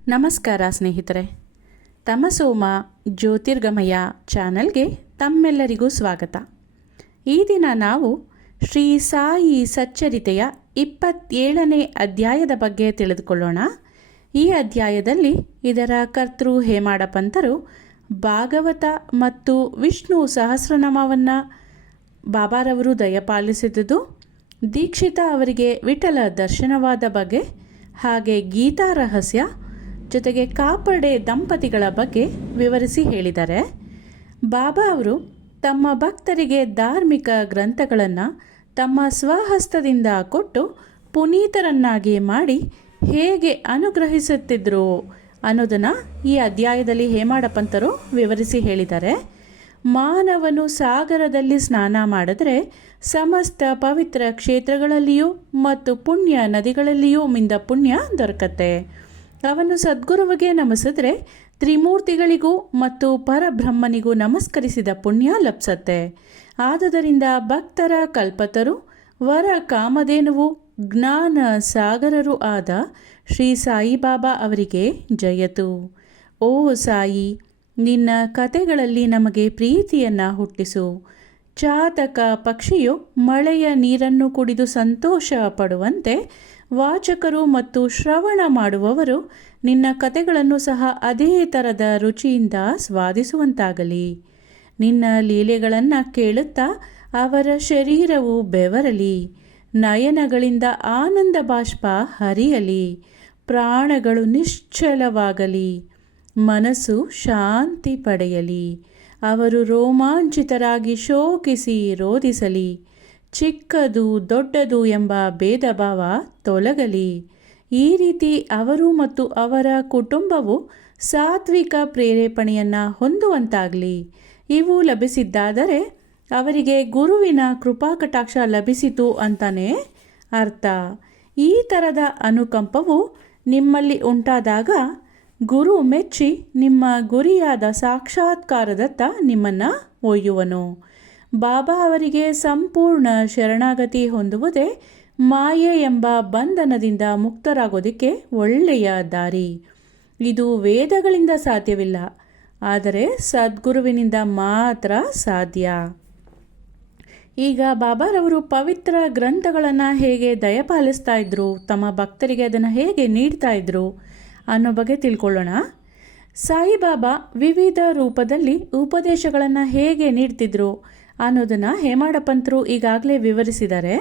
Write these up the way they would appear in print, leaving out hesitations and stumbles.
ನಮಸ್ಕಾರ ಸ್ನೇಹಿತರೆ, ತಮಸೋಮ ಜ್ಯೋತಿರ್ಗಮಯ ಚಾನಲ್ಗೆ ತಮ್ಮೆಲ್ಲರಿಗೂ ಸ್ವಾಗತ. ಈ ದಿನ ನಾವು ಶ್ರೀ ಸಾಯಿ ಸಚ್ಚರಿತೆಯ 27ನೇ ಅಧ್ಯಾಯದ ಬಗ್ಗೆ ತಿಳಿದುಕೊಳ್ಳೋಣ. ಈ ಅಧ್ಯಾಯದಲ್ಲಿ ಇದರ ಕರ್ತೃ ಹೇಮಾಡ ಪಂತರು ಭಾಗವತ ಮತ್ತು ವಿಷ್ಣು ಸಹಸ್ರನಾಮವನ್ನು ಬಾಬಾರವರು ದಯಪಾಲಿಸಿದುದು, ದೀಕ್ಷಿತ ಅವರಿಗೆ ವಿಠಲ ದರ್ಶನವಾದ ಬಗ್ಗೆ, ಹಾಗೆ ಗೀತಾ ರಹಸ್ಯ ಜೊತೆಗೆ ಕಾಪಡೆ ದಂಪತಿಗಳ ಬಗ್ಗೆ ವಿವರಿಸಿ ಹೇಳಿದ್ದಾರೆ. ಬಾಬಾ ಅವರು ತಮ್ಮ ಭಕ್ತರಿಗೆ ಧಾರ್ಮಿಕ ಗ್ರಂಥಗಳನ್ನು ತಮ್ಮ ಸ್ವಹಸ್ತದಿಂದ ಕೊಟ್ಟು ಪುನೀತರನ್ನಾಗಿ ಮಾಡಿ ಹೇಗೆ ಅನುಗ್ರಹಿಸುತ್ತಿದ್ದರು ಅನ್ನೋದನ್ನು ಈ ಅಧ್ಯಾಯದಲ್ಲಿ ಹೇಮಾಡ ಪಂತರು ವಿವರಿಸಿ ಹೇಳಿದ್ದಾರೆ. ಮಾನವನು ಸಾಗರದಲ್ಲಿ ಸ್ನಾನ ಮಾಡಿದ್ರೆ ಸಮಸ್ತ ಪವಿತ್ರ ಕ್ಷೇತ್ರಗಳಲ್ಲಿಯೂ ಮತ್ತು ಪುಣ್ಯ ನದಿಗಳಲ್ಲಿಯೂ ಮಿಂದ ಪುಣ್ಯ ದೊರಕತ್ತೆ. ಅವನು ಸದ್ಗುರುವಿಗೆ ನಮಿಸಿದ್ರೆ ತ್ರಿಮೂರ್ತಿಗಳಿಗೂ ಮತ್ತು ಪರಬ್ರಹ್ಮನಿಗೂ ನಮಸ್ಕರಿಸಿದ ಪುಣ್ಯ ಲಭಿಸತ್ತೆ. ಆದುದರಿಂದ ಭಕ್ತರ ಕಲ್ಪತರು, ವರ ಕಾಮಧೇನುವು, ಜ್ಞಾನ ಸಾಗರರು ಆದ ಶ್ರೀ ಸಾಯಿಬಾಬಾ ಅವರಿಗೆ ಜಯತು. ಓ ಸಾಯಿ, ನಿನ್ನ ಕತೆಗಳಲ್ಲಿ ನಮಗೆ ಪ್ರೀತಿಯನ್ನು ಹುಟ್ಟಿಸು. ಚಾತಕ ಪಕ್ಷಿಯು ಮಳೆಯ ನೀರನ್ನು ಕುಡಿದು ಸಂತೋಷ ಪಡುವಂತೆ ವಾಚಕರು ಮತ್ತು ಶ್ರವಣ ಮಾಡುವವರು ನಿನ್ನ ಕತೆಗಳನ್ನು ಸಹ ಅದೇ ಥರದ ರುಚಿಯಿಂದ ಸ್ವಾದಿಸುವಂತಾಗಲಿ. ನಿನ್ನ ಲೀಲೆಗಳನ್ನು ಕೇಳುತ್ತಾ ಅವರ ಶರೀರವು ಬೆವರಲಿ, ನಯನಗಳಿಂದ ಆನಂದ ಬಾಷ್ಪ ಹರಿಯಲಿ, ಪ್ರಾಣಗಳು ನಿಶ್ಚಲವಾಗಲಿ, ಮನಸ್ಸು ಶಾಂತಿ ಪಡೆಯಲಿ, ಅವರು ರೋಮಾಂಚಿತರಾಗಿ ಶೋಕಿಸಿ ರೋಧಿಸಲಿ, ಚಿಕ್ಕದು ದೊಡ್ಡದು ಎಂಬ ಭೇದ ಭಾವ ತೊಲಗಲಿ. ಈ ರೀತಿ ಅವರು ಮತ್ತು ಅವರ ಕುಟುಂಬವು ಸಾತ್ವಿಕ ಪ್ರೇರೇಪಣೆಯನ್ನು ಹೊಂದುವಂತಾಗಲಿ. ಇವು ಲಭಿಸಿದ್ದಾದರೆ ಅವರಿಗೆ ಗುರುವಿನ ಕೃಪಾಕಟಾಕ್ಷ ಲಭಿಸಿತು ಅಂತಾನೆ ಅರ್ಥ. ಈ ಥರದ ಅನುಕಂಪವು ನಿಮ್ಮಲ್ಲಿ ಉಂಟಾದಾಗ ಗುರು ಮೆಚ್ಚಿ ನಿಮ್ಮ ಗುರಿಯಾದ ಸಾಕ್ಷಾತ್ಕಾರದತ್ತ ನಿಮ್ಮನ್ನು ಒಯ್ಯುವನು. ಬಾಬಾ ಅವರಿಗೆ ಸಂಪೂರ್ಣ ಶರಣಾಗತಿ ಹೊಂದುವುದೇ ಮಾಯೆ ಎಂಬ ಬಂಧನದಿಂದ ಮುಕ್ತರಾಗೋದಕ್ಕೆ ಒಳ್ಳೆಯ ದಾರಿ. ಇದು ವೇದಗಳಿಂದ ಸಾಧ್ಯವಿಲ್ಲ, ಆದರೆ ಸದ್ಗುರುವಿನಿಂದ ಮಾತ್ರ ಸಾಧ್ಯ. ಈಗ ಬಾಬಾರವರು ಪವಿತ್ರ ಗ್ರಂಥಗಳನ್ನು ಹೇಗೆ ದಯಪಾಲಿಸ್ತಾ ಇದ್ರು, ತಮ್ಮ ಭಕ್ತರಿಗೆ ಅದನ್ನು ಹೇಗೆ ನೀಡ್ತಾ ಇದ್ರು ಅನ್ನೋ ಬಗ್ಗೆ ತಿಳ್ಕೊಳ್ಳೋಣ. ಸಾಯಿಬಾಬಾ ವಿವಿಧ ರೂಪದಲ್ಲಿ ಉಪದೇಶಗಳನ್ನು ಹೇಗೆ ನೀಡ್ತಿದ್ರು ಅನ್ನೋದನ್ನು ಹೇಮಾಡ ಪಂತರು ಈಗಾಗಲೇ ವಿವರಿಸಿದ್ದಾರೆ.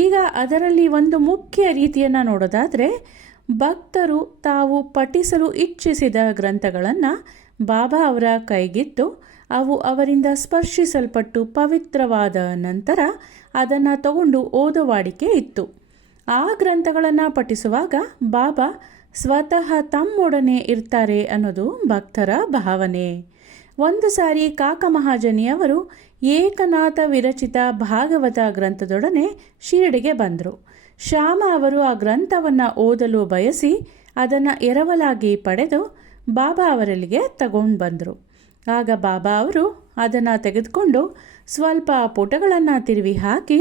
ಈಗ ಅದರಲ್ಲಿ ಒಂದು ಮುಖ್ಯ ರೀತಿಯನ್ನು ನೋಡೋದಾದರೆ, ಭಕ್ತರು ತಾವು ಪಠಿಸಲು ಇಚ್ಛಿಸಿದ ಗ್ರಂಥಗಳನ್ನು ಬಾಬಾ ಅವರ ಕೈಗಿತ್ತು ಅವು ಅವರಿಂದ ಸ್ಪರ್ಶಿಸಲ್ಪಟ್ಟು ಪವಿತ್ರವಾದ ನಂತರ ಅದನ್ನು ತಗೊಂಡು ಓದೋ ವಾಡಿಕೆ ಇತ್ತು. ಆ ಗ್ರಂಥಗಳನ್ನು ಪಠಿಸುವಾಗ ಬಾಬಾ ಸ್ವತಃ ತಮ್ಮೊಡನೆ ಇರ್ತಾರೆ ಅನ್ನೋದು ಭಕ್ತರ ಭಾವನೆ. ಒಂದು ಸಾರಿ ಕಾಕ ಮಹಾಜನಿಯವರು ಏಕನಾಥ ವಿರಚಿತ ಭಾಗವತ ಗ್ರಂಥದೊಡನೆ ಶಿರಡಿಗೆ ಬಂದರು. ಶ್ಯಾಮ ಅವರು ಆ ಗ್ರಂಥವನ್ನು ಓದಲು ಬಯಸಿ ಅದನ್ನು ಎರವಲಾಗಿ ಪಡೆದು ಬಾಬಾ ಅವರಲ್ಲಿಗೆ ತಗೊಂಡು ಬಂದರು. ಆಗ ಬಾಬಾ ಅವರು ಅದನ್ನು ತೆಗೆದುಕೊಂಡು ಸ್ವಲ್ಪ ಪುಟಗಳನ್ನು ತಿರುವಿ ಹಾಕಿ,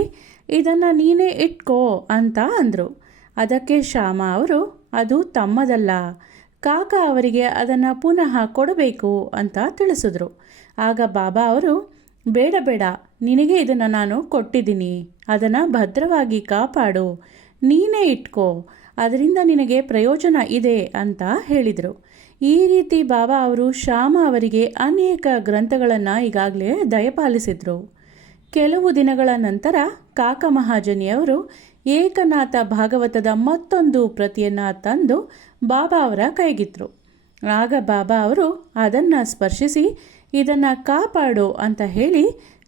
ಇದನ್ನು ನೀನೇ ಇಟ್ಕೋ ಅಂತ ಅಂದರು. ಅದಕ್ಕೆ ಶ್ಯಾಮ ಅವರು, ಅದು ತಮ್ಮದಲ್ಲ, ಕಾಕ ಅವರಿಗೆ ಅದನ್ನು ಪುನಃ ಕೊಡಬೇಕು ಅಂತ ತಿಳಿಸಿದ್ರು. ಆಗ ಬಾಬಾ ಅವರು, ಬೇಡ ಬೇಡ, ನಿನಗೆ ಇದನ್ನು ನಾನು ಕೊಟ್ಟಿದ್ದೀನಿ, ಅದನ್ನು ಭದ್ರವಾಗಿ ಕಾಪಾಡು, ನೀನೇ ಇಟ್ಕೋ, ಅದರಿಂದ ನಿನಗೆ ಪ್ರಯೋಜನ ಇದೆ ಅಂತ ಹೇಳಿದರು. ಈ ರೀತಿ ಬಾಬಾ ಅವರು ಶ್ಯಾಮ ಅವರಿಗೆ ಅನೇಕ ಗ್ರಂಥಗಳನ್ನು ಈಗಾಗಲೇ ದಯಪಾಲಿಸಿದರು. ಕೆಲವು ದಿನಗಳ ನಂತರ ಕಾಕ ಮಹಾಜನಿಯವರು ಏಕನಾಥ ಭಾಗವತದ ಮತ್ತೊಂದು ಪ್ರತಿಯನ್ನು ತಂದು ಬಾಬಾ ಅವರ ಕೈಗಿತ್ತರು. ಆಗ ಬಾಬಾ ಅವರು ಅದನ್ನು ಸ್ಪರ್ಶಿಸಿ ಇದನ್ನು ಕಾಪಾಡು ಅಂತ ಹೇಳಿ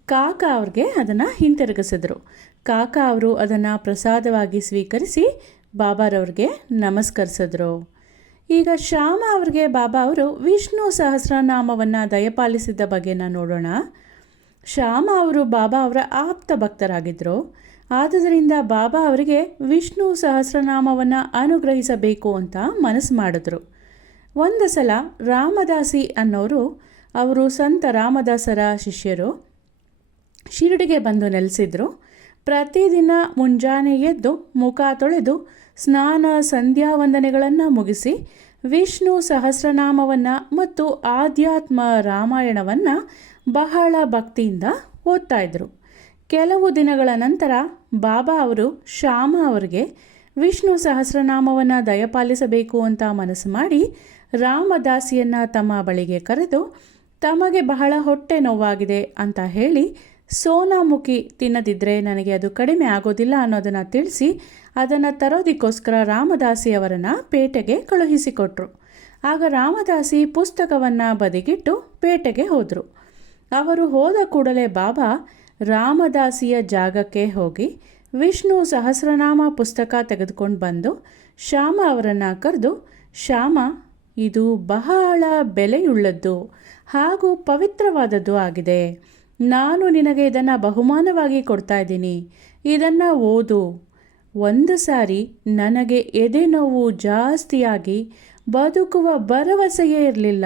ಕಾಕ ಅವ್ರಿಗೆ ಅದನ್ನು ಹಿಂತಿರುಗಿಸಿದ್ರು. ಕಾಕ ಅವರು ಅದನ್ನು ಪ್ರಸಾದವಾಗಿ ಸ್ವೀಕರಿಸಿ ಬಾಬಾರವ್ರಿಗೆ ನಮಸ್ಕರಿಸಿದ್ರು. ಈಗ ಶ್ಯಾಮ ಅವ್ರಿಗೆ ಬಾಬಾ ಅವರು ವಿಷ್ಣು ಸಹಸ್ರನಾಮವನ್ನು ದಯಪಾಲಿಸಿದ ಬಗ್ಗೆನ ನೋಡೋಣ. ಶ್ಯಾಮ ಅವರು ಬಾಬಾ ಅವರ ಆಪ್ತ ಭಕ್ತರಾಗಿದ್ದರು. ಆದುದರಿಂದ ಬಾಬಾ ಅವರಿಗೆ ವಿಷ್ಣು ಸಹಸ್ರನಾಮವನ್ನು ಅನುಗ್ರಹಿಸಬೇಕು ಅಂತ ಮನಸ್ಸು ಮಾಡಿದ್ರು. ಒಂದು ಸಲ ರಾಮದಾಸಿ ಅನ್ನೋರು, ಅವರು ಸಂತ ರಾಮದಾಸರ ಶಿಷ್ಯರು, ಶಿರಡಿಗೆ ಬಂದು ನೆಲೆಸಿದ್ರು. ಪ್ರತಿದಿನ ಮುಂಜಾನೆ ಎದ್ದು ಮುಖ ತೊಳೆದು ಸ್ನಾನ ಸಂಧ್ಯಾ ವಂದನೆಗಳನ್ನು ಮುಗಿಸಿ ವಿಷ್ಣು ಸಹಸ್ರನಾಮವನ್ನು ಮತ್ತು ಆಧ್ಯಾತ್ಮ ರಾಮಾಯಣವನ್ನು ಬಹಳ ಭಕ್ತಿಯಿಂದ ಓದ್ತಾ ಇದ್ರು. ಕೆಲವು ದಿನಗಳ ನಂತರ ಬಾಬಾ ಅವರು ಶ್ಯಾಮ ಅವರಿಗೆ ವಿಷ್ಣು ಸಹಸ್ರನಾಮವನ್ನು ದಯಪಾಲಿಸಬೇಕು ಅಂತ ಮನಸ್ಸು ಮಾಡಿ ರಾಮದಾಸಿಯನ್ನು ತಮ್ಮ ಬಳಿಗೆ ಕರೆದು ತಮಗೆ ಬಹಳ ಹೊಟ್ಟೆ ನೋವಾಗಿದೆ ಅಂತ ಹೇಳಿ ಸೋನಾಮುಖಿ ತಿನ್ನದಿದ್ದರೆ ನನಗೆ ಅದು ಕಡಿಮೆ ಆಗೋದಿಲ್ಲ ಅನ್ನೋದನ್ನು ತಿಳಿಸಿ ಅದನ್ನು ತರೋದಕ್ಕೋಸ್ಕರ ರಾಮದಾಸಿಯವರನ್ನು ಪೇಟೆಗೆ ಕಳುಹಿಸಿಕೊಟ್ರು. ಆಗ ರಾಮದಾಸಿ ಪುಸ್ತಕವನ್ನು ಬದಿಗಿಟ್ಟು ಪೇಟೆಗೆ ಹೋದರು. ಅವರು ಹೋದ ಕೂಡಲೇ ಬಾಬಾ ರಾಮದಾಸಿಯ ಜಾಗಕ್ಕೆ ಹೋಗಿ ವಿಷ್ಣು ಸಹಸ್ರನಾಮ ಪುಸ್ತಕ ತೆಗೆದುಕೊಂಡು ಬಂದು ಶ್ಯಾಮ ಅವರನ್ನು ಕರೆದು, ಶ್ಯಾಮ, ಇದು ಬಹಳ ಬೆಲೆಯುಳ್ಳದ್ದು ಹಾಗೂ ಪವಿತ್ರವಾದದ್ದು ಆಗಿದೆ. ನಾನು ನಿನಗೆ ಇದನ್ನು ಬಹುಮಾನವಾಗಿ ಕೊಡ್ತಾ ಇದ್ದೀನಿ. ಇದನ್ನು ಓದು. ಒಂದು ಸಾರಿ ನನಗೆ ಎದೆ ನೋವು ಜಾಸ್ತಿಯಾಗಿ ಬದುಕುವ ಭರವಸೆಯೇ ಇರಲಿಲ್ಲ.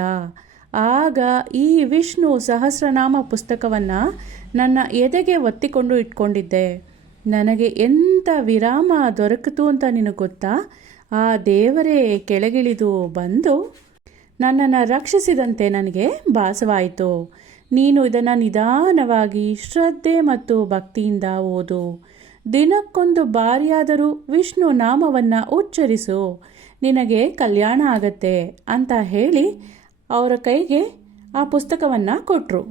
ಆಗ ಈ ವಿಷ್ಣು ಸಹಸ್ರನಾಮ ಪುಸ್ತಕವನ್ನು ನನ್ನ ಎದೆಗೆ ಒತ್ತಿಕೊಂಡು ಇಟ್ಕೊಂಡಿದ್ದೆ. ನನಗೆ ಎಂಥ ವಿರಾಮ ದೊರಕಿತು ಅಂತ ನಿನಗೆ ಗೊತ್ತಾ? ಆ ದೇವರೇ ಕೆಳಗಿಳಿದು ಬಂದು ನನ್ನನ್ನು ರಕ್ಷಿಸಿದಂತೆ ನನಗೆ ಭಾಸವಾಯಿತು. ನೀನು ಇದನ್ನು ನಿಧಾನವಾಗಿ ಶ್ರದ್ಧೆ ಮತ್ತು ಭಕ್ತಿಯಿಂದ ಓದು. ದಿನಕ್ಕೊಂದು ಬಾರಿಯಾದರೂ ವಿಷ್ಣು ನಾಮವನ್ನು ಉಚ್ಚರಿಸು. ನಿನಗೆ ಕಲ್ಯಾಣ ಆಗತ್ತೆ ಅಂತ ಹೇಳಿ ಅವರ ಕೈಗೆ ಆ ಪುಸ್ತಕವನ್ನು ಕೊಟ್ಟರು.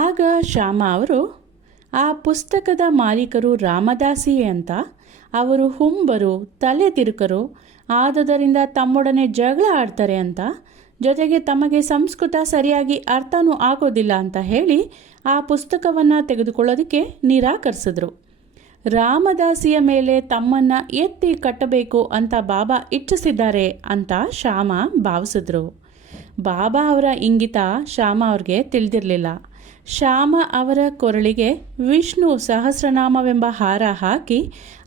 ಆಗ ಶ್ಯಾಮ ಅವರು, ಆ ಪುಸ್ತಕದ ಮಾಲೀಕರು ರಾಮದಾಸಿ ಅಂತ, ಅವರು ಹುಂಬರು, ತಲೆ ತಿರುಕರು, ಆದುದರಿಂದ ತಮ್ಮೊಡನೆ ಜಗಳ ಆಡ್ತಾರೆ ಅಂತ, ಜೊತೆಗೆ ತಮಗೆ ಸಂಸ್ಕೃತ ಸರಿಯಾಗಿ ಅರ್ಥನೂ ಆಗೋದಿಲ್ಲ ಅಂತ ಹೇಳಿ ಆ ಪುಸ್ತಕವನ್ನು ತೆಗೆದುಕೊಳ್ಳೋದಕ್ಕೆ ನಿರಾಕರಿಸಿದ್ರು. ರಾಮದಾಸಿಯ ಮೇಲೆ ತಮ್ಮನ್ನು ಎತ್ತಿ ಕಟ್ಟಬೇಕು ಅಂತ ಬಾಬಾ ಇಚ್ಛಿಸಿದ್ದಾರೆ ಅಂತ ಶ್ಯಾಮ ಭಾವಿಸಿದ್ರು. ಬಾಬಾ ಅವರ ಇಂಗಿತ ಶ್ಯಾಮ ಅವ್ರಿಗೆ ತಿಳಿದಿರಲಿಲ್ಲ. ಶ್ಯಾಮ ಅವರ ಕೊರಳಿಗೆ ವಿಷ್ಣು ಸಹಸ್ರನಾಮವೆಂಬ ಹಾರ ಹಾಕಿ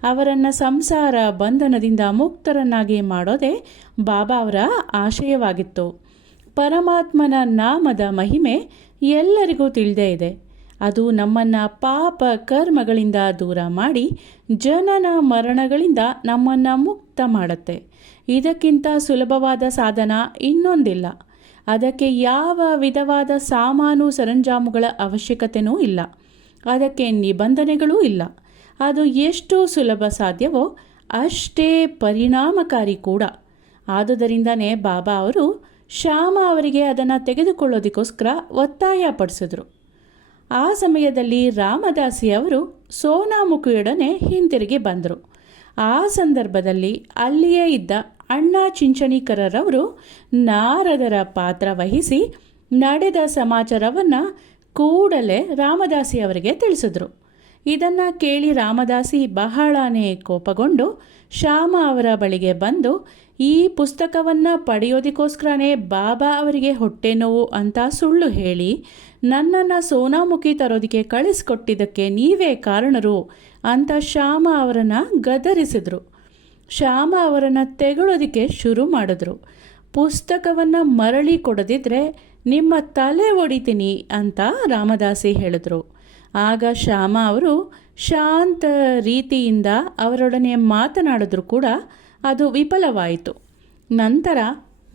ಅವರನ್ನು ಸಂಸಾರ ಬಂಧನದಿಂದ ಮುಕ್ತರನ್ನಾಗಿ ಮಾಡೋದೇ ಬಾಬಾ ಅವರ ಆಶಯವಾಗಿತ್ತು. ಪರಮಾತ್ಮನ ನಾಮದ ಮಹಿಮೆ ಎಲ್ಲರಿಗೂ ತಿಳಿದೇ ಇದೆ. ಅದು ನಮ್ಮನ್ನು ಪಾಪ ಕರ್ಮಗಳಿಂದ ದೂರ ಮಾಡಿ ಜನನ ಮರಣಗಳಿಂದ ನಮ್ಮನ್ನು ಮುಕ್ತ ಮಾಡುತ್ತೆ. ಇದಕ್ಕಿಂತ ಸುಲಭವಾದ ಸಾಧನ ಇನ್ನೊಂದಿಲ್ಲ. ಅದಕ್ಕೆ ಯಾವ ವಿಧವಾದ ಸಾಮಾನು ಸರಂಜಾಮುಗಳ ಅವಶ್ಯಕತೆಯೂ ಇಲ್ಲ. ಅದಕ್ಕೆ ನಿಬಂಧನೆಗಳೂ ಇಲ್ಲ. ಅದು ಎಷ್ಟು ಸುಲಭ ಸಾಧ್ಯವೋ ಅಷ್ಟೇ ಪರಿಣಾಮಕಾರಿ ಕೂಡ. ಆದುದರಿಂದನೇ ಬಾಬಾ ಅವರು ಶ್ಯಾಮ ಅವರಿಗೆ ಅದನ್ನು ತೆಗೆದುಕೊಳ್ಳೋದಕ್ಕೋಸ್ಕರ ಒತ್ತಾಯ ಪಡಿಸಿದ್ರು. ಆ ಸಮಯದಲ್ಲಿ ರಾಮದಾಸಿ ಅವರು ಸೋನಾಮುಖಿಯೊಡನೆ ಹಿಂತಿರುಗಿ ಬಂದರು. ಆ ಸಂದರ್ಭದಲ್ಲಿ ಅಲ್ಲಿಯೇ ಇದ್ದ ಅಣ್ಣ ಚಿಂಚಣಿಕರರವರು ನಾರದರ ಪಾತ್ರ ವಹಿಸಿ ನಡೆದ ಸಮಾಚಾರವನ್ನು ಕೂಡಲೇ ರಾಮದಾಸಿ ಅವರಿಗೆ ತಿಳಿಸಿದ್ರು. ಇದನ್ನು ಕೇಳಿ ರಾಮದಾಸಿ ಬಹಳನೇ ಕೋಪಗೊಂಡು ಶ್ಯಾಮ ಅವರ ಬಳಿಗೆ ಬಂದು, ಈ ಪುಸ್ತಕವನ್ನು ಪಡೆಯೋದಕ್ಕೋಸ್ಕರನೇ ಬಾಬಾ ಅವರಿಗೆ ಹೊಟ್ಟೆ ನೋವು ಅಂತ ಸುಳ್ಳು ಹೇಳಿ ನನ್ನನ್ನು ಸೋನಾಮುಖಿ ತರೋದಕ್ಕೆ ಕಳಿಸ್ಕೊಟ್ಟಿದ್ದಕ್ಕೆ ನೀವೇ ಕಾರಣರು ಅಂತ ಶ್ಯಾಮ ಅವರನ್ನು ಗದರಿಸಿದ್ರು. ಶ್ಯಾಮ ಅವರನ್ನು ತೆಗೊಳ್ಳೋದಕ್ಕೆ ಶುರು ಮಾಡಿದ್ರು. ಪುಸ್ತಕವನ್ನು ಮರಳಿ ಕೊಡದಿದ್ದರೆ ನಿಮ್ಮ ತಲೆ ಒಡಿತೀನಿ ಅಂತ ರಾಮದಾಸಿ ಹೇಳಿದ್ರು. ಆಗ ಶ್ಯಾಮ ಅವರು ಶಾಂತ ರೀತಿಯಿಂದ ಅವರೊಡನೆ ಮಾತನಾಡಿದ್ರು ಕೂಡ ಅದು ವಿಫಲವಾಯಿತು. ನಂತರ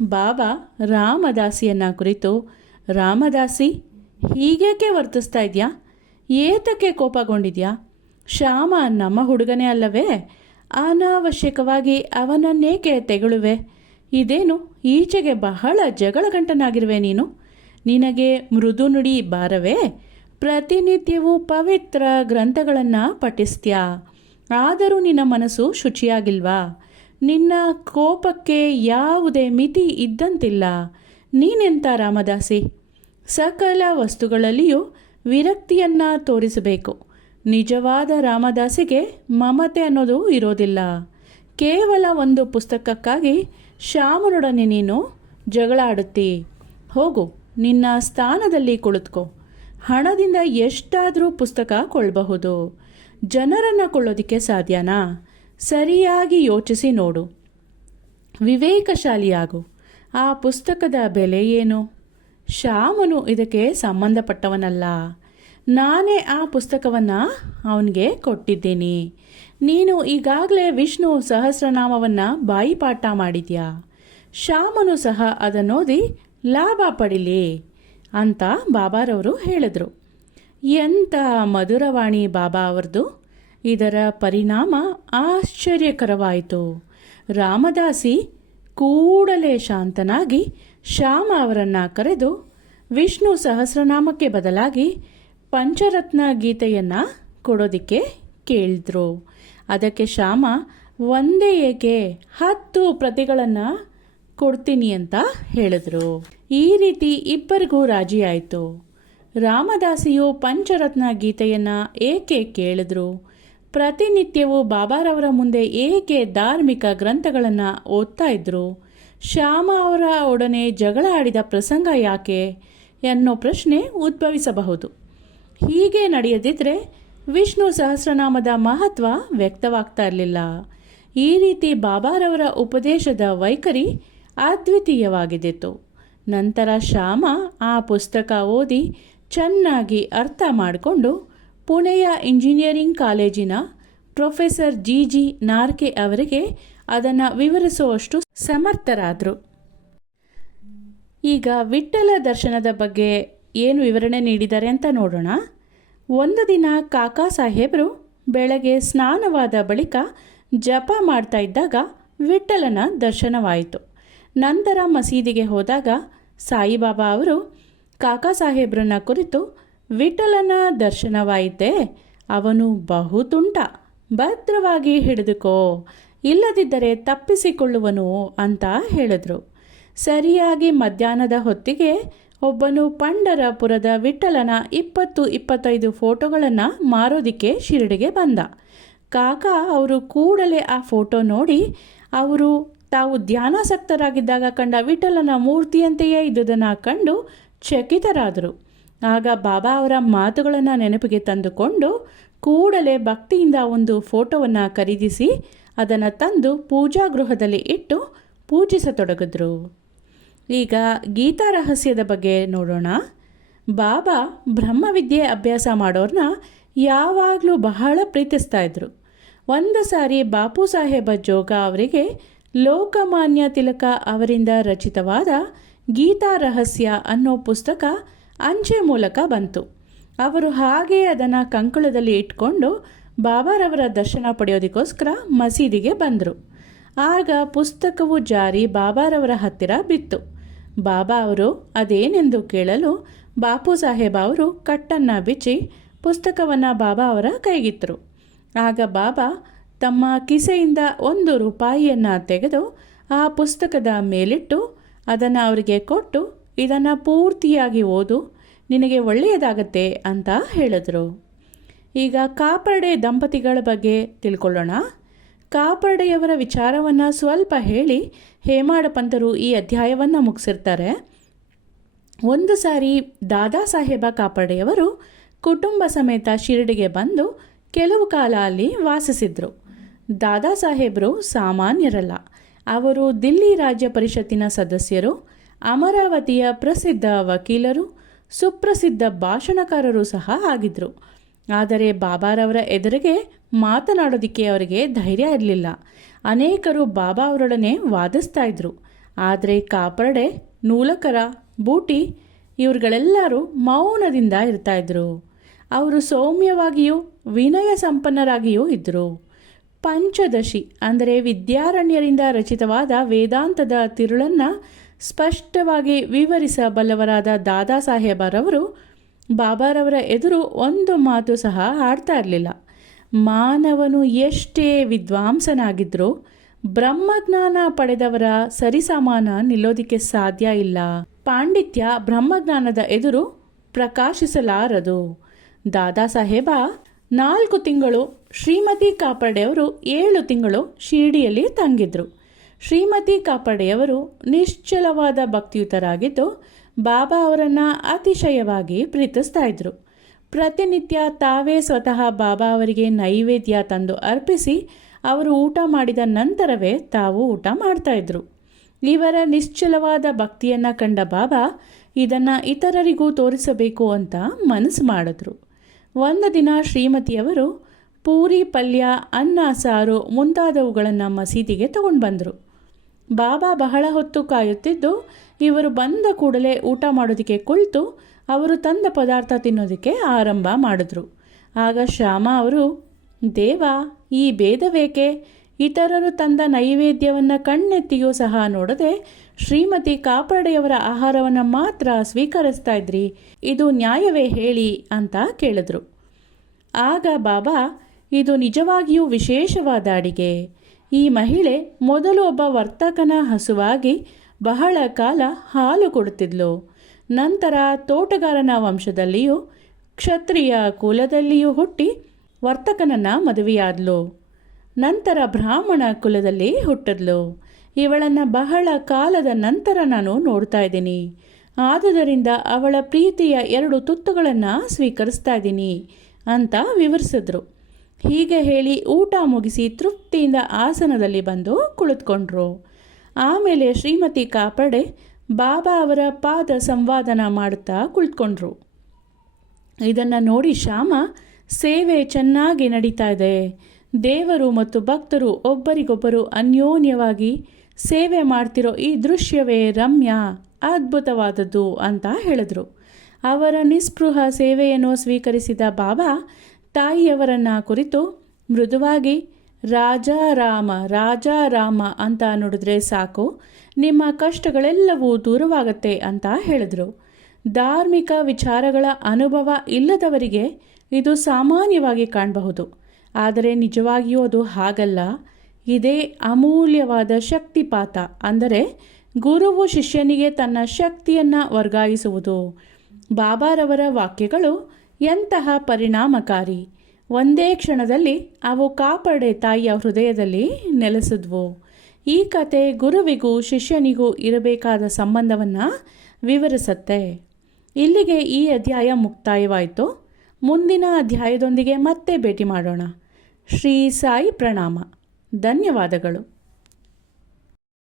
ಬಾಬಾ ರಾಮದಾಸಿಯನ್ನು ಕುರಿತು, ರಾಮದಾಸಿ, ಹೀಗೇಕೆ ವರ್ತಿಸ್ತಾ ಇದೆಯಾ? ಏತಕ್ಕೆ ಕೋಪಗೊಂಡಿದ್ಯಾ? ಶ್ಯಾಮ ನಮ್ಮ ಹುಡುಗನೇ ಅಲ್ಲವೇ? ಅನಾವಶ್ಯಕವಾಗಿ ಅವನನ್ನೇಕೆ ತೆಗಳುವೆ? ಇದೇನು ಈಚೆಗೆ ಬಹಳ ಜಗಳಗಂಟನಾಗಿರುವೆ ನೀನು? ನಿನಗೆ ಮೃದು ನುಡಿ ಬಾರವೇ? ಪ್ರತಿನಿತ್ಯವೂ ಪವಿತ್ರ ಗ್ರಂಥಗಳನ್ನು ಪಠಿಸ್ತ್ಯಾ? ಆದರೂ ನಿನ್ನ ಮನಸ್ಸು ಶುಚಿಯಾಗಿಲ್ವಾ? ನಿನ್ನ ಕೋಪಕ್ಕೆ ಯಾವುದೇ ಮಿತಿ ಇದ್ದಂತಿಲ್ಲ. ನೀನೆಂಥ ರಾಮದಾಸಿ? ಸಕಲ ವಸ್ತುಗಳಲ್ಲಿಯೂ ವಿರಕ್ತಿಯನ್ನು ತೋರಿಸಬೇಕು. ನಿಜವಾದ ರಾಮದಾಸಿಗೆ ಮಮತೆ ಅನ್ನೋದು ಇರೋದಿಲ್ಲ. ಕೇವಲ ಒಂದು ಪುಸ್ತಕಕ್ಕಾಗಿ ಶ್ಯಾಮನೊಡನೆ ನೀನು ಜಗಳ ಆಡುತ್ತಿ. ಹೋಗು, ನಿನ್ನ ಸ್ಥಾನದಲ್ಲಿ ಕುಳಿತುಕೋ. ಹಣದಿಂದ ಎಷ್ಟಾದರೂ ಪುಸ್ತಕ ಕೊಳ್ಳಬಹುದು. ಜನರನ್ನು ಕೊಳ್ಳೋದಕ್ಕೆ ಸಾಧ್ಯನಾ? ಸರಿಯಾಗಿ ಯೋಚಿಸಿ ನೋಡು. ವಿವೇಕಶಾಲಿಯಾಗು. ಆ ಪುಸ್ತಕದ ಬೆಲೆ ಏನು? ಶ್ಯಾಮನು ಇದಕ್ಕೆ ಸಂಬಂಧಪಟ್ಟವನಲ್ಲ. ನಾನೇ ಆ ಪುಸ್ತಕವನ್ನು ಅವನಿಗೆ ಕೊಟ್ಟಿದ್ದೀನಿ. ನೀನು ಈಗಾಗಲೇ ವಿಷ್ಣು ಸಹಸ್ರನಾಮವನ್ನು ಬಾಯಿಪಾಠ ಮಾಡಿದ್ಯಾ. ಶ್ಯಾಮನು ಸಹ ಅದನ್ನೋದಿ ಲಾಭ ಪಡಿಲಿ ಅಂತ ಬಾಬಾರವರು ಹೇಳಿದ್ರು. ಎಂಥ ಮಧುರವಾಣಿ ಬಾಬಾ ಅವರದು. ಇದರ ಪರಿಣಾಮ ಆಶ್ಚರ್ಯಕರವಾಯಿತು. ರಾಮದಾಸಿ ಕೂಡಲೇ ಶಾಂತನಾಗಿ ಶ್ಯಾಮ ಅವರನ್ನು ಕರೆದು ವಿಷ್ಣು ಸಹಸ್ರನಾಮಕ್ಕೆ ಬದಲಾಗಿ ಪಂಚರತ್ನ ಗೀತೆಯನ್ನು ಕೊಡೋದಕ್ಕೆ ಕೇಳಿದ್ರು. ಅದಕ್ಕೆ ಶ್ಯಾಮ ಒಂದೇ ಏಕೆ 10 ಪ್ರತಿಗಳನ್ನು ಕೊಡ್ತೀನಿ ಅಂತ ಹೇಳಿದ್ರು. ಈ ರೀತಿ ಇಬ್ಬರಿಗೂ ರಾಜಿಯಾಯಿತು. ರಾಮದಾಸಿಯು ಪಂಚರತ್ನ ಗೀತೆಯನ್ನು ಏಕೆ ಕೇಳಿದ್ರು, ಪ್ರತಿನಿತ್ಯವೂ ಬಾಬಾರವರ ಮುಂದೆ ಏಕೆ ಧಾರ್ಮಿಕ ಗ್ರಂಥಗಳನ್ನು ಓದ್ತಾ ಇದ್ರು, ಶ್ಯಾಮ ಅವರ ಒಡನೆ ಜಗಳ ಆಡಿದ ಪ್ರಸಂಗ ಯಾಕೆ ಎನ್ನೋ ಪ್ರಶ್ನೆ ಉದ್ಭವಿಸಬಹುದು. ಹೀಗೆ ನಡೆಯದಿದ್ದರೆ ವಿಷ್ಣು ಸಹಸ್ರನಾಮದ ಮಹತ್ವ ವ್ಯಕ್ತವಾಗ್ತಾ ಇರಲಿಲ್ಲ. ಈ ರೀತಿ ಬಾಬಾರವರ ಉಪದೇಶದ ವೈಖರಿ ಅದ್ವಿತೀಯವಾಗಿದ್ದಿತು. ನಂತರ ಶ್ಯಾಮ ಆ ಪುಸ್ತಕ ಓದಿ ಚೆನ್ನಾಗಿ ಅರ್ಥ ಮಾಡಿಕೊಂಡು ಪುಣೆಯ ಇಂಜಿನಿಯರಿಂಗ್ ಕಾಲೇಜಿನ ಪ್ರೊಫೆಸರ್ ಜಿ ನಾರ್ಕೆ ಅವರಿಗೆ ಅದನ್ನು ವಿವರಿಸುವಷ್ಟು ಸಮರ್ಥರಾದರು. ಈಗ ವಿಠ್ಠಲ ದರ್ಶನದ ಬಗ್ಗೆ ಏನು ವಿವರಣೆ ನೀಡಿದ್ದಾರೆ ಅಂತ ನೋಡೋಣ. ಒಂದು ದಿನ ಕಾಕಾ ಸಾಹೇಬರು ಬೆಳಗ್ಗೆ ಸ್ನಾನವಾದ ಬಳಿಕ ಜಪ ಮಾಡ್ತಾ ಇದ್ದಾಗ ವಿಠ್ಠಲನ ದರ್ಶನವಾಯಿತು. ನಂತರ ಮಸೀದಿಗೆ ಹೋದಾಗ ಸಾಯಿಬಾಬಾ ಅವರು ಕಾಕಾ ಸಾಹೇಬ್ರನ್ನ ಕುರಿತು, ವಿಠ್ಠಲನ ದರ್ಶನವಾಯಿತೆ, ಅವನು ಬಹುತುಂಟ, ಭದ್ರವಾಗಿ ಹಿಡಿದುಕೋ, ಇಲ್ಲದಿದ್ದರೆ ತಪ್ಪಿಸಿಕೊಳ್ಳುವನು ಅಂತ ಹೇಳಿದ್ರು. ಸರಿಯಾಗಿ ಮಧ್ಯಾಹ್ನದ ಹೊತ್ತಿಗೆ ಒಬ್ಬನು ಪಂಢರಪುರದ ವಿಠ್ಠಲನ 20-25 ಫೋಟೋಗಳನ್ನು ಮಾರೋದಿಕ್ಕೆ ಶಿರಡಿಗೆ ಬಂದ. ಕಾಕಾ ಅವರು ಕೂಡಲೇ ಆ ಫೋಟೋ ನೋಡಿ ಅವರು ತಾವು ಧ್ಯಾನಾಸಕ್ತರಾಗಿದ್ದಾಗ ಕಂಡ ವಿಠ್ಠಲನ ಮೂರ್ತಿಯಂತೆಯೇ ಇದ್ದುದನ್ನು ಕಂಡು ಚಕಿತರಾದರು. ಆಗ ಬಾಬಾ ಅವರ ಮಾತುಗಳನ್ನು ನೆನಪಿಗೆ ತಂದುಕೊಂಡು ಕೂಡಲೇ ಭಕ್ತಿಯಿಂದ ಒಂದು ಫೋಟೋವನ್ನು ಖರೀದಿಸಿ ಅದನ್ನು ತಂದು ಪೂಜಾಗೃಹದಲ್ಲಿ ಇಟ್ಟು ಪೂಜಿಸತೊಡಗಿದ್ರು. ಈಗ ಗೀತಾ ರಹಸ್ಯದ ಬಗ್ಗೆ ನೋಡೋಣ. ಬಾಬಾ ಬ್ರಹ್ಮವಿದ್ಯೆ ಅಭ್ಯಾಸ ಮಾಡೋರನ್ನ ಯಾವಾಗಲೂ ಬಹಳ ಪ್ರೀತಿಸ್ತಾ ಇದ್ರು. ಒಂದು ಸಾರಿ ಬಾಪು ಸಾಹೇಬ ಜೋಗ ಅವರಿಗೆ ಲೋಕಮಾನ್ಯ ತಿಲಕ ಅವರಿಂದ ರಚಿತವಾದ ಗೀತಾ ರಹಸ್ಯ ಅನ್ನೋ ಪುಸ್ತಕ ಅಂಚೆ ಮೂಲಕ ಬಂತು. ಅವರು ಹಾಗೆ ಅದನ್ನು ಕಂಕುಳದಲ್ಲಿ ಇಟ್ಕೊಂಡು ಬಾಬಾರವರ ದರ್ಶನ ಪಡೆಯೋದಕ್ಕೋಸ್ಕರ ಮಸೀದಿಗೆ ಬಂದರು. ಆಗ ಪುಸ್ತಕವು ಜಾರಿ ಬಾಬಾರವರ ಹತ್ತಿರ ಬಿತ್ತು. ಬಾಬಾ ಅವರು ಅದೇನೆಂದು ಕೇಳಲು ಬಾಪು ಸಾಹೇಬ ಅವರು ಕಟ್ಟನ್ನು ಬಿಚ್ಚಿ ಪುಸ್ತಕವನ್ನು ಬಾಬಾ ಅವರ ಕೈಗಿತ್ತರು. ಆಗ ಬಾಬಾ ತಮ್ಮ ಕಿಸೆಯಿಂದ 1 ರೂಪಾಯಿಯನ್ನು ತೆಗೆದು ಆ ಪುಸ್ತಕದ ಮೇಲಿಟ್ಟು ಅದನ್ನು ಅವರಿಗೆ ಕೊಟ್ಟು, ಇದನ್ನು ಪೂರ್ತಿಯಾಗಿ ಓದು, ನಿನಗೆ ಒಳ್ಳೆಯದಾಗತ್ತೆ ಅಂತ ಹೇಳಿದ್ರು. ಈಗ ಕಾಪರ್ಡೆ ದಂಪತಿಗಳ ಬಗ್ಗೆ ತಿಳ್ಕೊಳ್ಳೋಣ. ಕಾಪರ್ಡೆಯವರ ವಿಚಾರವನ್ನು ಸ್ವಲ್ಪ ಹೇಳಿ ಹೇಮಾಡ ಪಂತರು ಈ ಅಧ್ಯಾಯವನ್ನು ಮುಗಿಸಿರ್ತಾರೆ. ಒಂದು ಸಾರಿ ದಾದಾ ಸಾಹೇಬ ಕಾಪರ್ಡೆಯವರು ಕುಟುಂಬ ಸಮೇತ ಶಿರಡಿಗೆ ಬಂದು ಕೆಲವು ಕಾಲ ಅಲ್ಲಿ ವಾಸಿಸಿದ್ರು. ದಾದಾ ಸಾಹೇಬರು ಸಾಮಾನ್ಯರಲ್ಲ. ಅವರು ದಿಲ್ಲಿ ರಾಜ್ಯ ಪರಿಷತ್ತಿನ ಸದಸ್ಯರು, ಅಮರಾವತಿಯ ಪ್ರಸಿದ್ಧ ವಕೀಲರು, ಸುಪ್ರಸಿದ್ಧ ಭಾಷಣಕಾರರು ಸಹ ಆಗಿದ್ದರು. ಆದರೆ ಬಾಬಾರವರ ಎದುರಿಗೆ ಮಾತನಾಡೋದಕ್ಕೆ ಅವರಿಗೆ ಧೈರ್ಯ ಇರಲಿಲ್ಲ. ಅನೇಕರು ಬಾಬಾ ಅವರೊಡನೆ ವಾದಿಸ್ತಾ ಇದ್ರು. ಆದರೆ ಕಾಪರ್ಡೆ, ನೂಲಕರ, ಬೂಟಿ ಇವರುಗಳೆಲ್ಲರೂ ಮೌನದಿಂದ ಇರ್ತಾಯಿದ್ರು. ಅವರು ಸೌಮ್ಯವಾಗಿಯೂ ವಿನಯ ಸಂಪನ್ನರಾಗಿಯೂ ಇದ್ದರು. ಪಂಚದಶಿ ಅಂದರೆ ವಿದ್ಯಾರಣ್ಯರಿಂದ ರಚಿತವಾದ ವೇದಾಂತದ ತಿರುಳನ್ನು ಸ್ಪಷ್ಟವಾಗಿ ವಿವರಿಸಬಲ್ಲವರಾದ ದಾದಾ ಸಾಹೇಬರವರು ಬಾಬಾರವರ ಎದುರು ಒಂದು ಮಾತು ಸಹ ಆಡ್ತಾ ಇರಲಿಲ್ಲ. ಮಾನವನು ಎಷ್ಟೇ ವಿದ್ವಾಂಸನಾಗಿದ್ದರೂ ಬ್ರಹ್ಮಜ್ಞಾನ ಪಡೆದವರ ಸರಿಸಮಾನ ನಿಲ್ಲೋದಿಕ್ಕೆ ಸಾಧ್ಯ ಇಲ್ಲ. ಪಾಂಡಿತ್ಯ ಬ್ರಹ್ಮಜ್ಞಾನದ ಎದುರು ಪ್ರಕಾಶಿಸಲಾರದು. ದಾದಾ ಸಾಹೇಬ 4 ತಿಂಗಳು, ಶ್ರೀಮತಿ ಕಾಪರ್ಡೆಯವರು 7 ತಿಂಗಳು ಶಿರಡಿಯಲ್ಲಿ ತಂಗಿದ್ರು. ಶ್ರೀಮತಿ ಕಾಪರ್ಡೆಯವರು ನಿಶ್ಚಲವಾದ ಭಕ್ತಿಯುತರಾಗಿದ್ದು ಬಾಬಾ ಅವರನ್ನು ಅತಿಶಯವಾಗಿ ಪ್ರೀತಿಸ್ತಾ ಇದ್ರು. ಪ್ರತಿನಿತ್ಯ ತಾವೇ ಸ್ವತಃ ಬಾಬಾ ಅವರಿಗೆ ನೈವೇದ್ಯ ತಂದು ಅರ್ಪಿಸಿ ಅವರು ಊಟ ಮಾಡಿದ ನಂತರವೇ ತಾವು ಊಟ ಮಾಡ್ತಾಯಿದ್ರು. ಇವರ ನಿಶ್ಚಲವಾದ ಭಕ್ತಿಯನ್ನು ಕಂಡ ಬಾಬಾ ಇದನ್ನು ಇತರರಿಗೂ ತೋರಿಸಬೇಕು ಅಂತ ಮನಸ್ಸು ಮಾಡಿದ್ರು. ಒಂದು ದಿನ ಶ್ರೀಮತಿಯವರು ಪೂರಿ ಪಲ್ಯ, ಅನ್ನ ಸಾರು ಮುಂತಾದವುಗಳನ್ನು ಮಸೀದಿಗೆ ತಗೊಂಡು ಬಂದರು. ಬಾಬಾ ಬಹಳ ಹೊತ್ತು ಕಾಯುತ್ತಿದ್ದು ಇವರು ಬಂದ ಕೂಡಲೇ ಊಟ ಮಾಡೋದಕ್ಕೆ ಕುಳಿತು ಅವರು ತಂದ ಪದಾರ್ಥ ತಿನ್ನೋದಕ್ಕೆ ಆರಂಭ ಮಾಡಿದ್ರು. ಆಗ ಶ್ಯಾಮ ಅವರು, ದೇವ, ಈ ಭೇದವೇಕೆ? ಇತರರು ತಂದ ನೈವೇದ್ಯವನ್ನು ಕಣ್ಣೆತ್ತಿಯೂ ಸಹ ನೋಡದೆ ಶ್ರೀಮತಿ ಕಾಪಾಡೆಯವರ ಆಹಾರವನ್ನು ಮಾತ್ರ ಸ್ವೀಕರಿಸ್ತಾ ಇದ್ರಿ, ಇದು ನ್ಯಾಯವೇ ಹೇಳಿ ಅಂತ ಕೇಳಿದ್ರು. ಆಗ ಬಾಬಾ, ಇದು ನಿಜವಾಗಿಯೂ ವಿಶೇಷವಾದ ಅಡಿಗೆ. ಈ ಮಹಿಳೆ ಮೊದಲು ಒಬ್ಬ ವರ್ತಕನ ಹಸುವಾಗಿ ಬಹಳ ಕಾಲ ಹಾಲು ಕೊಡುತ್ತಿದ್ಲು. ನಂತರ ತೋಟಗಾರನ ವಂಶದಲ್ಲಿಯೂ ಕ್ಷತ್ರಿಯ ಕುಲದಲ್ಲಿಯೂ ಹುಟ್ಟಿ ವರ್ತಕನನ್ನು ಮದುವೆಯಾದ್ಲು. ನಂತರ ಬ್ರಾಹ್ಮಣ ಕುಲದಲ್ಲಿ ಹುಟ್ಟಿದ್ಲು. ಇವಳನ್ನು ಬಹಳ ಕಾಲದ ನಂತರ ನಾನು ನೋಡ್ತಾ ಇದ್ದೀನಿ. ಆದುದರಿಂದ ಅವಳ ಪ್ರೀತಿಯ 2 ತುತ್ತುಗಳನ್ನು ಸ್ವೀಕರಿಸ್ತಾ ಇದ್ದೀನಿ ಅಂತ ವಿವರಿಸಿದ್ರು. ಹೀಗೆ ಹೇಳಿ ಊಟ ಮುಗಿಸಿ ತೃಪ್ತಿಯಿಂದ ಆಸನದಲ್ಲಿ ಬಂದು ಕುಳಿತುಕೊಂಡ್ರು. ಆಮೇಲೆ ಶ್ರೀಮತಿ ಕಾಪಾಡೆ ಬಾಬಾ ಅವರ ಪಾದ ಸಂವಾದನ ಮಾಡುತ್ತಾ ಕುಳಿತುಕೊಂಡ್ರು. ಇದನ್ನು ನೋಡಿ ಶ್ಯಾಮ, ಸೇವೆ ಚೆನ್ನಾಗಿ ನಡೀತಾ ಇದೆ. ದೇವರು ಮತ್ತು ಭಕ್ತರು ಒಬ್ಬರಿಗೊಬ್ಬರು ಅನ್ಯೋನ್ಯವಾಗಿ ಸೇವೆ ಮಾಡ್ತಿರೋ ಈ ದೃಶ್ಯವೇ ರಮ್ಯ, ಅದ್ಭುತವಾದದ್ದು ಅಂತ ಹೇಳಿದ್ರು. ಅವರ ನಿಸ್ಪೃಹ ಸೇವೆಯನ್ನು ಸ್ವೀಕರಿಸಿದ ಬಾಬಾ ತಾಯಿಯವರನ್ನು ಕುರಿತು ಮೃದುವಾಗಿ, ರಾಜಾರಾಮ ರಾಜಾರಾಮ ಅಂತ ನುಡಿದ್ರೆ ಸಾಕು, ನಿಮ್ಮ ಕಷ್ಟಗಳೆಲ್ಲವೂ ದೂರವಾಗತ್ತೆ ಅಂತ ಹೇಳಿದ್ರು. ಧಾರ್ಮಿಕ ವಿಚಾರಗಳ ಅನುಭವ ಇಲ್ಲದವರಿಗೆ ಇದು ಸಾಮಾನ್ಯವಾಗಿ ಕಾಣಬಹುದು, ಆದರೆ ನಿಜವಾಗಿಯೂ ಅದು ಹಾಗಲ್ಲ. ಇದೇ ಅಮೂಲ್ಯವಾದ ಶಕ್ತಿಪಾತ, ಅಂದರೆ ಗುರುವು ಶಿಷ್ಯನಿಗೆ ತನ್ನ ಶಕ್ತಿಯನ್ನು ವರ್ಗಾಯಿಸುವುದು. ಬಾಬಾರವರ ವಾಕ್ಯಗಳು ಎಂತಹ ಪರಿಣಾಮಕಾರಿ! ಒಂದೇ ಕ್ಷಣದಲ್ಲಿ ಅವು ಕಾಪಾಡೆ ತಾಯಿಯ ಹೃದಯದಲ್ಲಿ ನೆಲೆಸಿದ್ವು. ಈ ಕತೆ ಗುರುವಿಗೂ ಶಿಷ್ಯನಿಗೂ ಇರಬೇಕಾದ ಸಂಬಂಧವನ್ನು ವಿವರಿಸುತ್ತೆ. ಇಲ್ಲಿಗೆ ಈ ಅಧ್ಯಾಯ ಮುಕ್ತಾಯವಾಯಿತು. ಮುಂದಿನ ಅಧ್ಯಾಯದೊಂದಿಗೆ ಮತ್ತೆ ಭೇಟಿ ಮಾಡೋಣ. ಶ್ರೀ ಸಾಯಿ ಪ್ರಣಾಮ. ಧನ್ಯವಾದಗಳು.